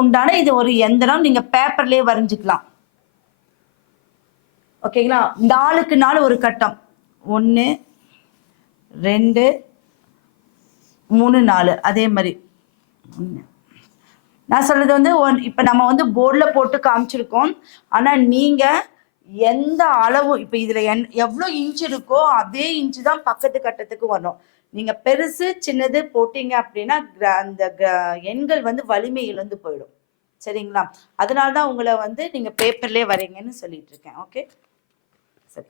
உண்டான இது ஒரு எந்திரம். நீங்க பேப்பர்லயே வரைஞ்சுக்கலாம். ஓகேங்களா? நாளுக்கு நாள் ஒரு கட்டம். ஒன்று ரெண்டு மூணு நாலு. அதே மாதிரி. நான் சொல்றது வந்து ஒன் இப்போ நம்ம வந்து போர்டில் போட்டு காமிச்சிருக்கோம். ஆனால் நீங்கள் எந்த அளவு இப்போ இதில் என் எவ்வளோ இன்ச் இருக்கோ அதே இன்ச்சு தான் பக்கத்து கட்டத்துக்கு வரணும். நீங்கள் பெருசு சின்னது போட்டீங்க அப்படின்னா அந்த க- எண்கள் வந்து வலிமை இழந்து போயிடும். சரிங்களா? அதனால தான் உங்களை வந்து நீங்கள் பேப்பர்லேயே வரீங்கன்னு சொல்லிட்டு இருக்கேன். ஓகே சரி.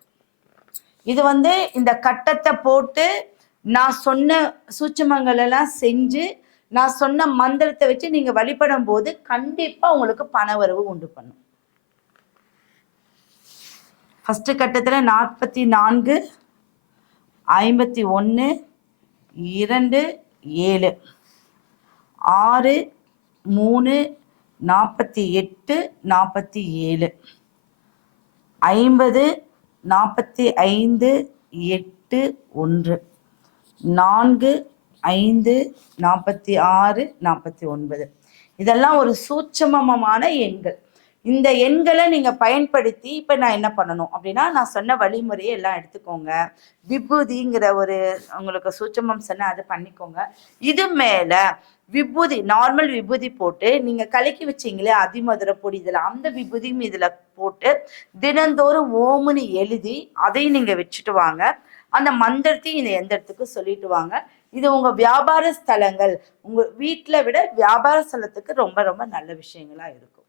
இது வந்து இந்த கட்டத்தை போட்டு நான் சொன்ன சூட்சமங்கள் எல்லாம் செஞ்சு நான் சொன்ன மந்திரத்தை வச்சு நீங்க வழிபடும் போது கண்டிப்பா உங்களுக்கு பணவரவு உண்டு பண்ணும். ஃபர்ஸ்ட் கட்டத்துல நாற்பத்தி நான்கு ஐம்பத்தி ஒன்று இரண்டு ஏழு. ஆறு மூணு நாற்பத்தி எட்டு நாற்பத்தி ஏழு. ஐம்பது நாற்பத்தி ஐந்து எட்டு ஒன்று. நான்கு ஐந்து நாற்பத்தி ஆறு நாற்பத்தி ஒன்பது. இதெல்லாம் ஒரு சூட்சமமான எண்கள். இந்த எண்களை நீங்க பயன்படுத்தி இப்ப நான் என்ன பண்ணணும் அப்படின்னா நான் சொன்ன வழிமுறையை எல்லாம் எடுத்துக்கோங்க. விபூதிங்கிற ஒரு உங்களுக்கு சூச்சமம் சொன்ன அதை பண்ணிக்கோங்க. இது மேல விபூதி நார்மல் விபூதி போட்டு நீங்க கலக்கி வச்சீங்களே அதிமதுர பொடி இதுல அந்த விபூதியும் இதுல போட்டு தினந்தோறும் ஓமுன்னு எழுதி அதையும் நீங்க வச்சுட்டு வாங்க. அந்த மந்திரத்தையும் இந்த எந்திரத்துக்கு சொல்லிட்டு வாங்க. இது உங்க வியாபார ஸ்தலங்கள். உங்க வீட்டில் விட வியாபார ஸ்தலத்துக்கு ரொம்ப ரொம்ப நல்ல விஷயங்களா இருக்கும்.